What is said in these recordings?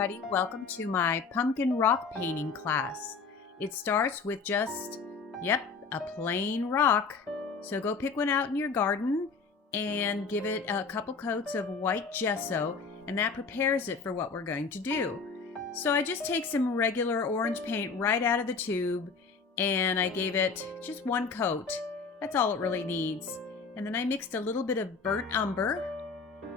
everybody. Welcome to my pumpkin rock painting class. It starts with just, a plain rock. So go pick one out in your garden and give it a couple coats of white gesso, and that prepares it for what we're going to do. So I just take some regular orange paint right out of the tube, and I gave it just one coat. That's all it really needs. And then I mixed a little bit of burnt umber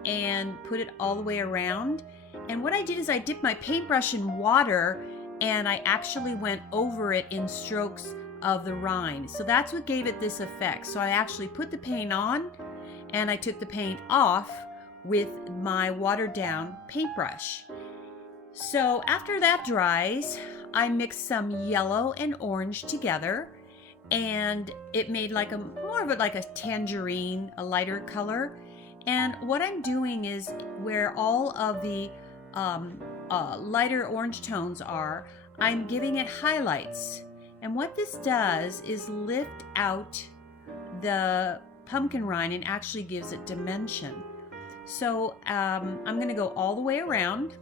and put it all the way around. And what I did is I dipped my paintbrush in water and I actually went over it in strokes of the rind. So that's what gave it this effect. So I actually put the paint on and I took the paint off with my watered down paintbrush. So after that dries, I mixed some yellow and orange together, and it made like more of like a tangerine, a lighter color. And what I'm doing is where all of the lighter orange tones are, I'm giving it highlights. And what this does is lift out the pumpkin rind and actually gives it dimension. So I'm going to go all the way around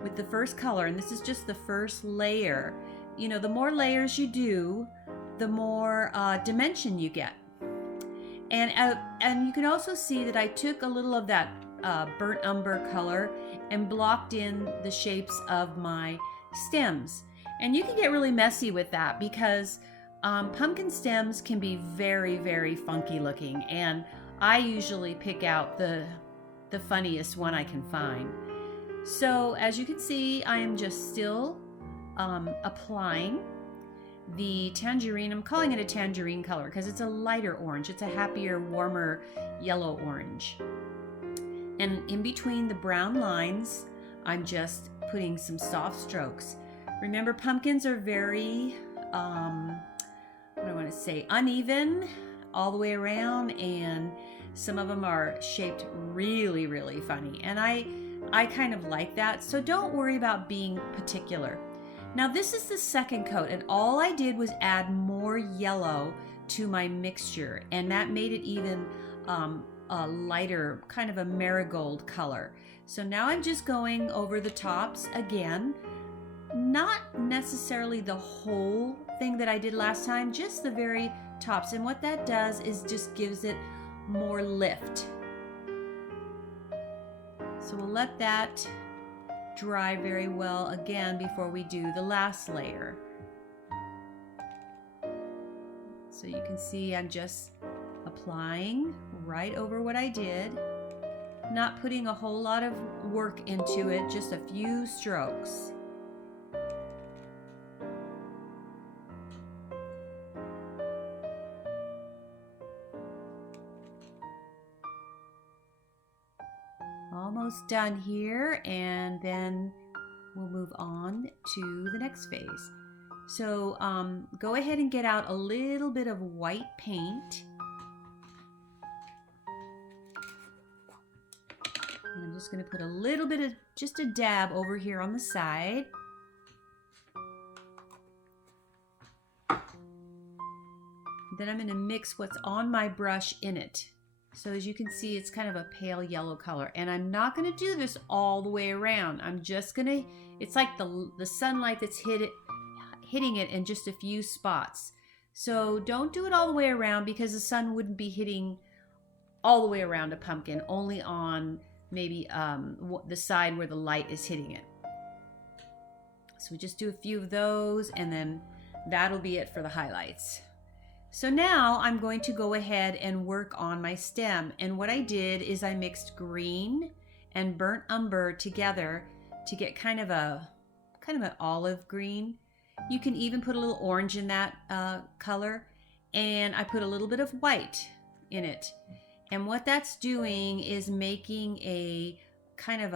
with the first color, and this is just the first layer. You know, the more layers you do, the more dimension you get. And you can also see that I took a little of that burnt umber color and blocked in the shapes of my stems. And you can get really messy with that because pumpkin stems can be very, very funky looking. And I usually pick out the funniest one I can find. So as you can see, I am just still applying the tangerine. I'm calling it a tangerine color because it's a lighter orange. It's a happier, warmer yellow orange. And in between the brown lines, I'm just putting some soft strokes. Remember, pumpkins are very, uneven all the way around, and some of them are shaped really, really funny. And I kind of like that, so don't worry about being particular. Now this is the second coat, and all I did was add more yellow to my mixture, and that made it even a lighter, kind of a marigold color. So now I'm just going over the tops again, not necessarily the whole thing that I did last time, just the very tops. And what that does is just gives it more lift. So we'll let that dry very well again before we do the last layer. So you can see I'm just applying right over what I did, not putting a whole lot of work into it, just a few strokes. Almost done here, and then we'll move on to the next phase. So go ahead and get out a little bit of white paint. And I'm just going to put a little bit of, just a dab over here on the side. Then I'm going to mix what's on my brush in it. So as you can see, it's kind of a pale yellow color. And I'm not going to do this all the way around. I'm just going to, it's like the sunlight that's hitting it in just a few spots. So don't do it all the way around because the sun wouldn't be hitting all the way around a pumpkin, only on maybe the side where the light is hitting it. So we just do a few of those, and then that'll be it for the highlights. So now I'm going to go ahead and work on my stem. And what I did is I mixed green and burnt umber together to get kind of an olive green. You can even put a little orange in that color. And I put a little bit of white in it. And what that's doing is making a kind of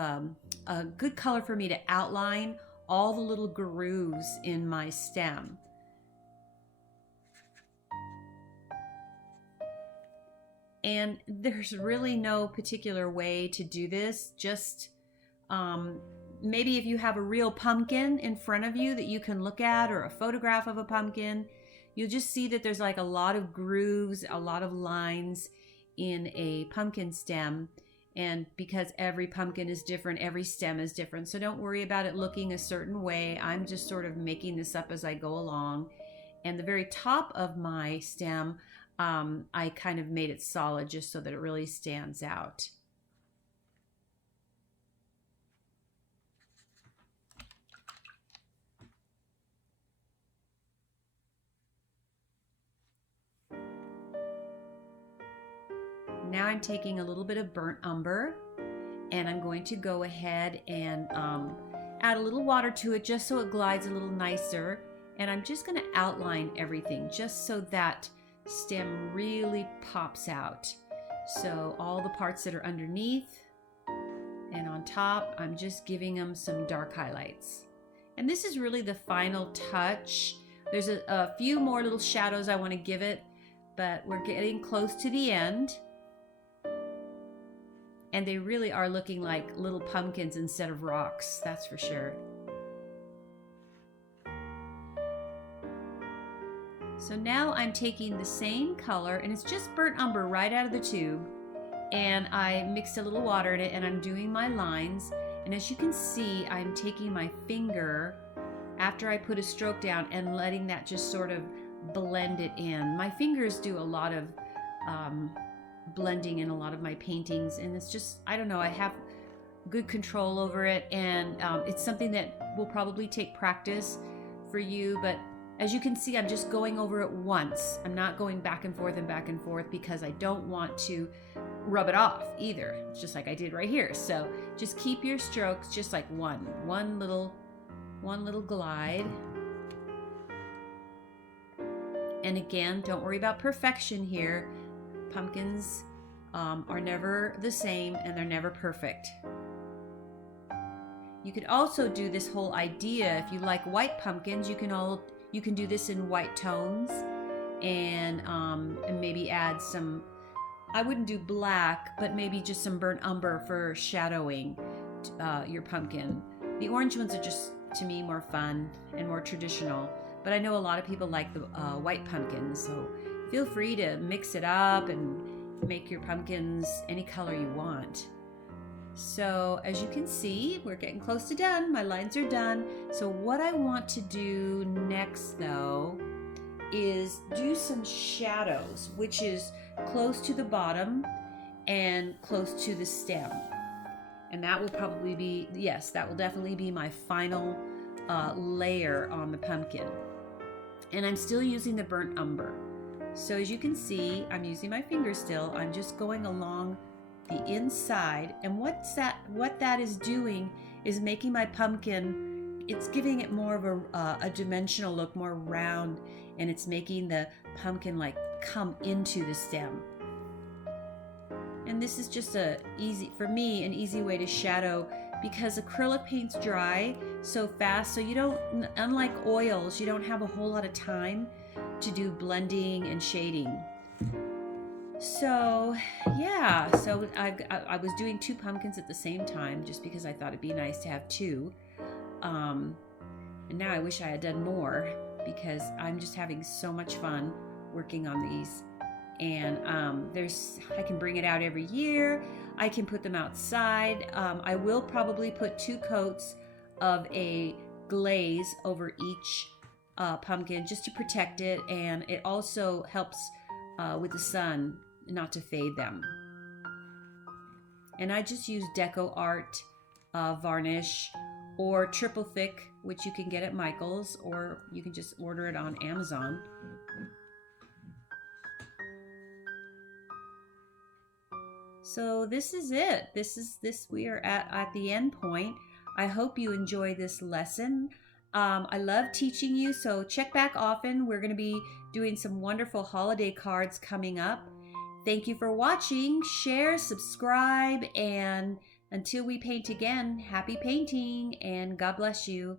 a good color for me to outline all the little grooves in my stem. And there's really no particular way to do this. Just maybe if you have a real pumpkin in front of you that you can look at, or a photograph of a pumpkin, you'll just see that there's like a lot of grooves, a lot of lines in a pumpkin stem. And because every pumpkin is different, every stem is different. So don't worry about it looking a certain way. I'm just sort of making this up as I go along. And the very top of my stem, I kind of made it solid just so that it really stands out. Now I'm taking a little bit of burnt umber, and I'm going to go ahead and add a little water to it just so it glides a little nicer. And I'm just going to outline everything just so that stem really pops out. So all the parts that are underneath and on top, I'm just giving them some dark highlights. And this is really the final touch. There's a few more little shadows I want to give it, but we're getting close to the end. And they really are looking like little pumpkins instead of rocks, that's for sure. So now I'm taking the same color, and it's just burnt umber right out of the tube, and I mixed a little water in it, and I'm doing my lines. And as you can see, I'm taking my finger after I put a stroke down and letting that just sort of blend it in. My fingers do a lot of blending in a lot of my paintings, and it's just, I don't know, I have good control over it, and it's something that will probably take practice for you. But as you can see, I'm just going over it once. I'm not going back and forth because I don't want to rub it off either. It's just like I did right here. So just keep your strokes just like one little glide. And again, don't worry about perfection here. Pumpkins are never the same, and they're never perfect. You could also do this whole idea, if you like white pumpkins, you can do this in white tones, and maybe add some, I wouldn't do black, but maybe just some burnt umber for shadowing your pumpkin. The orange ones are just, to me, more fun and more traditional, but I know a lot of people like the white pumpkins, so feel free to mix it up and make your pumpkins any color you want. So as you can see, we're getting close to done. My lines are done. So what I want to do next, though, is do some shadows, which is close to the bottom and close to the stem. And that will probably be, yes, that will definitely be my final layer on the pumpkin. And I'm still using the burnt umber. So as you can see, I'm using my finger still. I'm just going along the inside, and what that is doing is making my pumpkin, it's giving it more of a dimensional look, more round, and it's making the pumpkin like come into the stem. And this is just for me, an easy way to shadow, because acrylic paints dry so fast, so you don't, unlike oils, you don't have a whole lot of time to do blending and shading. So yeah, so I was doing two pumpkins at the same time just because I thought it'd be nice to have two. And now I wish I had done more, because I'm just having so much fun working on these. And I can bring it out every year. I can put them outside. I will probably put 2 coats of a glaze over each pumpkin just to protect it, and it also helps with the sun not to fade them. And I just use Deco Art varnish, or triple thick, which you can get at Michael's, or you can just order it on Amazon. So this is it. We are at the end point. I hope you enjoy this lesson. I love teaching you, so check back often. We're going to be doing some wonderful holiday cards coming up. Thank you for watching. Share, subscribe, and until we paint again, happy painting, and God bless you.